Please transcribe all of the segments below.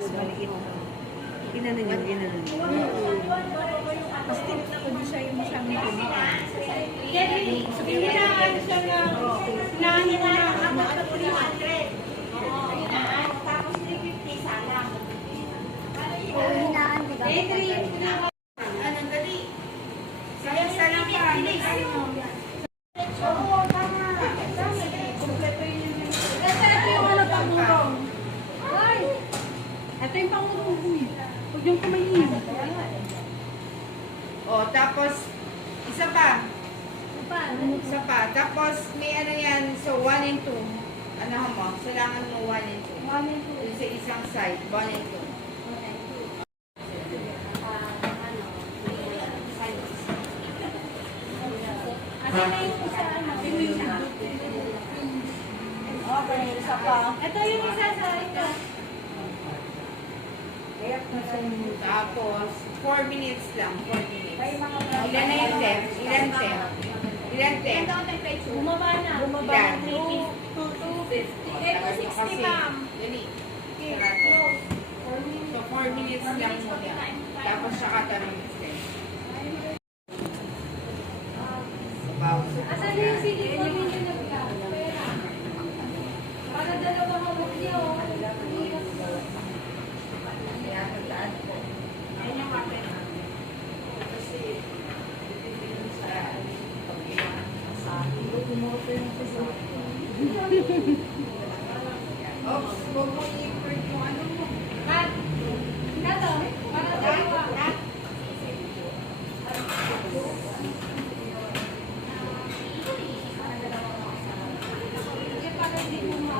Maliit. Ginano niya, ginano niya. Mas tinignan ko doon siya yung masyadong tumihan. So, hinahan siya na hinahan mo na 300. Tapos 350 sana. Hinaan, di ba? Anong dali? Sayang sa lang pa. Oo, tama. Kompleto yun yung... Ito yung ano pangurong. Ay! Ito yung pangurong ko eh. Huwag yung kumayin. O, tapos, isa pa. Isa pa. Tapos, may ano yan, so 1 and 2. Ano mo? Kailangan mo 1 and 2. 1 and 2. Sa isang side, 1 and 2. Okay, isa pa. Ito yung isa sa ito. Tapos, 4 minutes lang. 4 minutes. Ilan na yung temp? Ilan temp? Ilan temp? Bumaba na. Bumaba Ilan? na. 250. Eh, 260 ma'am. Dali. So, 4 minutes lang muna. Tapos, saka tanong yung temp. Asan yung CD ko ninyo nagkakapera? Para dalawa hawak niyo. Kaya, tandaan ko. Ayan yung kapit. Kasi, Oops, huwag mo i-print yung ano mo. Kat! Kato, para dalawa. Para di mo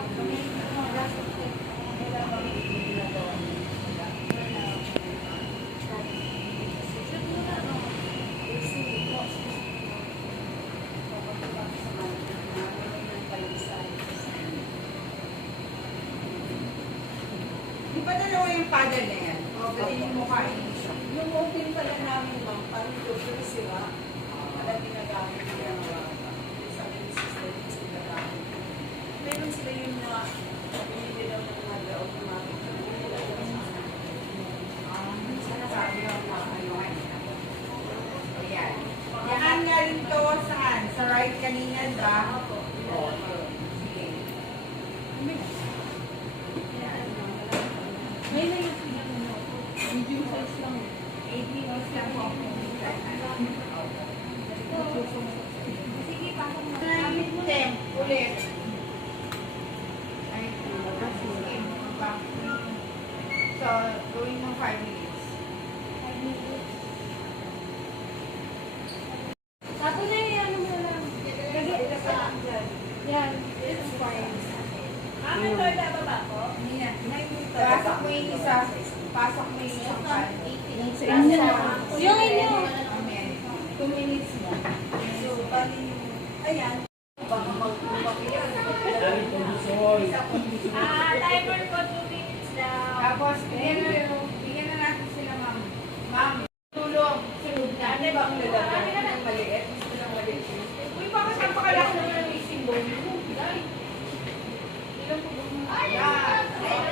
Di ba dalawa yung paddle na yan? O, galing mo kain siya. Yung open pala namin, ma'am, parang doon sila. Pala ginagamit nila sa system ginagamit. Meron sila yung na pinili lang ng mga automatic. Sabi ng mga ano. Ayan. Yan nga rin to saan? Sa right kanina, ba? Oo. Sige. May na yung pinag-ano. Medium size lang. 18 minutes lang po. Sige, pasok mo. Temp, ulit. Ay, sige. So, gawin mo 5 minutes. Tapos na yung ano mo lang. Yan. It's fine. Amin to, ibababa ko? Pasok mo yung isa. Pasok mo yung isang pan. Sa inyo. Yung inyo. Amen. 2 minutes na. So, bali yung, ayan. Baka mag-lumaki yan. Timer ko 2 minutes daw. Tapos, bigyan na natin sila, ma'am. Ma'am, tulong. Sunod na. Ano ba ang lalagyan? Ang maliit? Gusto ng maliit. Uy, bakit napakalaki naman ng ising bowl? Ayan.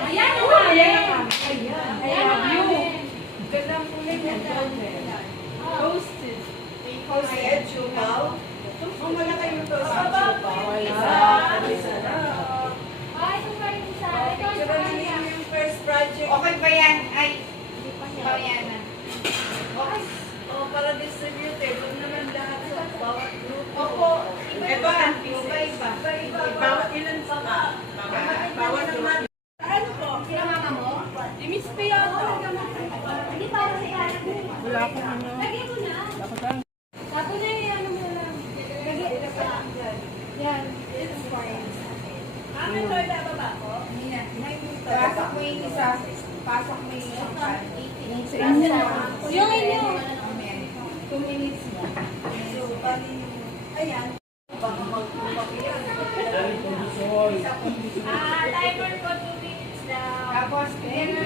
Ayan o Ayan. Ayan ang amin. Gandang kulay niya. Toasted. Toasted chupaw. Ang malaki yung toasted chupaw. Ay, ito pa rin isa. Ito ang Pero hindi yung first project. Okay ba yan? Ay, yan na. Okay. O, para distributed. Huwag naman lahat sa bawat grupo. Opo. Iba. Iba. Bawat ilan sa ka. Bawat naman. Ano po? Sinamama mo? Miss ko yata. Hindi para sa ihanan mo. Wala akong ano. Lagyan mo na. Tapos na yung ano mo lang. Lagyan mo na. Yan. It's fine. Amin to, ibababa ko? Pasok mo yung isa. Pasok mo yung isang pan. Sa inyo. Yung inyo. Amen. 2 minutes na. So, bali yung, ayan. Baka mag-lumaki yan. Timer ko 2 minutes daw. Tapos, bigyan na